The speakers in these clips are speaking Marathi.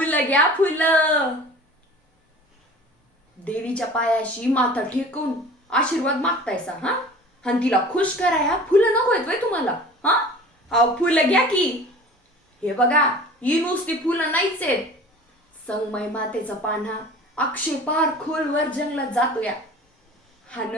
फुलं घ्या फुलं. देवीच्या पायाशी माथा टेकून आशीर्वाद मागतायसा हा? आणि तिला खुश कराया फुलं नको आहेत व्हय तुम्हाला हा? अहो फुलं घ्या की. हे बघा ही नुसती फुलं नाहीच आहेत. संगमय मातेचा पान्हा अक्षय पार खोलवर जंगलात जातो या. हान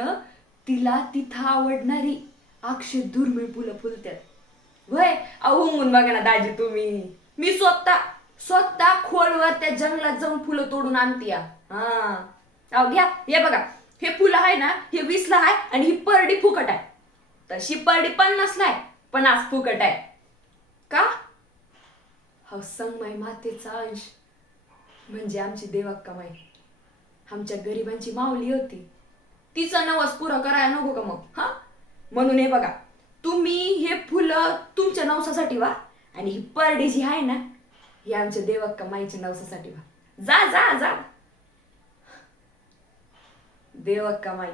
तिला तिथं आवडणारी अक्षय दुर्मिळ फुलं फुलत्यात वय. अहो हुंगून बघा ना दाजी तुम्ही. मी स्वतः स्वतः खोलवर त्या जंगलात जाऊन फुलं तोडून आणतीया. हा अहो घ्या. हे बघा हे फुलं आहे ना हे 20ला आहे आणि ही परडी फुकट आहे. तशी परडी 50ला आहे पण आज फुकट आहे. का? हा संगमय मातेचा अंश म्हणजे आमची देवक्का माई आमच्या गरिबांची माऊली होती. तिचं नवस पुरं करायला नको का मग हा? म्हणून हे बघा तुम्ही हे फुलं तुमच्या नवसासाठी वा आणि ही परडी जी आहे ना ही आमच्या देवक्का माईच्या नवसासाठी वा. जा जा जा. देवक्का माई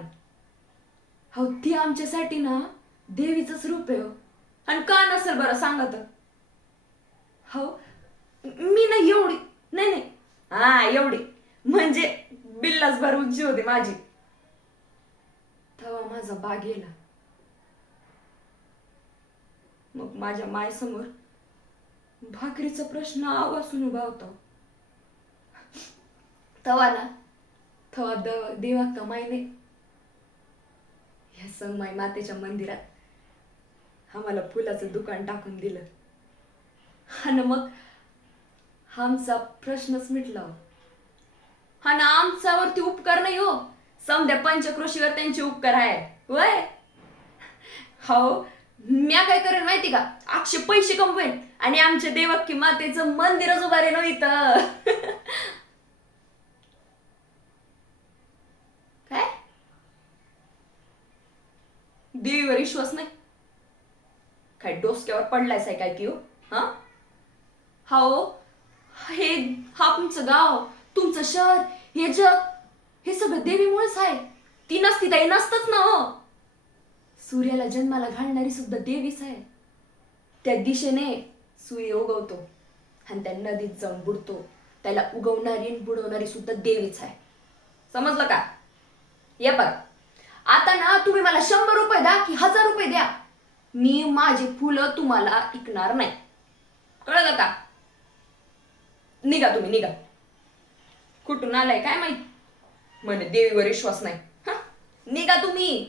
हो ती आमच्यासाठी ना देवीचंच रूप आहे हो. आणि का नसेल बरं सांगा तर. हो मी नाही एवढी नाही नाही हा एवढी म्हणजे बिल्लास भर उंची होती माझी. तेव्हा माझा बा गेला. मग माझ्या मायसमोर भाकरीचा प्रश्न आवासून उभा होता. तेव्हा ना तेव्हा देवक्का माईने ह्या संगमाई मातेच्या मंदिरात आम्हाला फुलाचं दुकान टाकून दिलं. आणि मग आमचा प्रश्नच मिटला. हा ना आमच्यावरती उपकार नाही हो समध्या पंचक्रोशीवर त्यांचे उपकार आहे वय. हो म्या काय करेन माहिती का अक्षय पैसे कमवेन आणि आमच्या देवक्की मातेचं मंदिरच उभारेन हो इथं. काय देवीवर विश्वास नाही काय डोसक्यावर पडलायस काय की हो हा? हो हे हा तुमचं गाव तुमचं शहर हे जग हे सगळं देवीमुळेच आहे. ती नसती तर हे नसतच ना हो. सूर्याला जन्माला घालणारी सुद्धा देवीच आहे. त्या दिशेने सूर्य उगवतो आणि त्या नदीत जाऊन बुडतो त्याला उगवणारी आणि बुडवणारी सुद्धा देवीच आहे. समजलं का? ये बघ आता ना तुम्ही मला 100 रुपये द्या की 1000 रुपये द्या मी माझी फुलं तुम्हाला ऐकणार नाही. कळलं का? निघा तुम्ही निघा. कुठून आलाय काय माहित म्हणे देवीवर विश्वास नाही. निघा तुम्ही.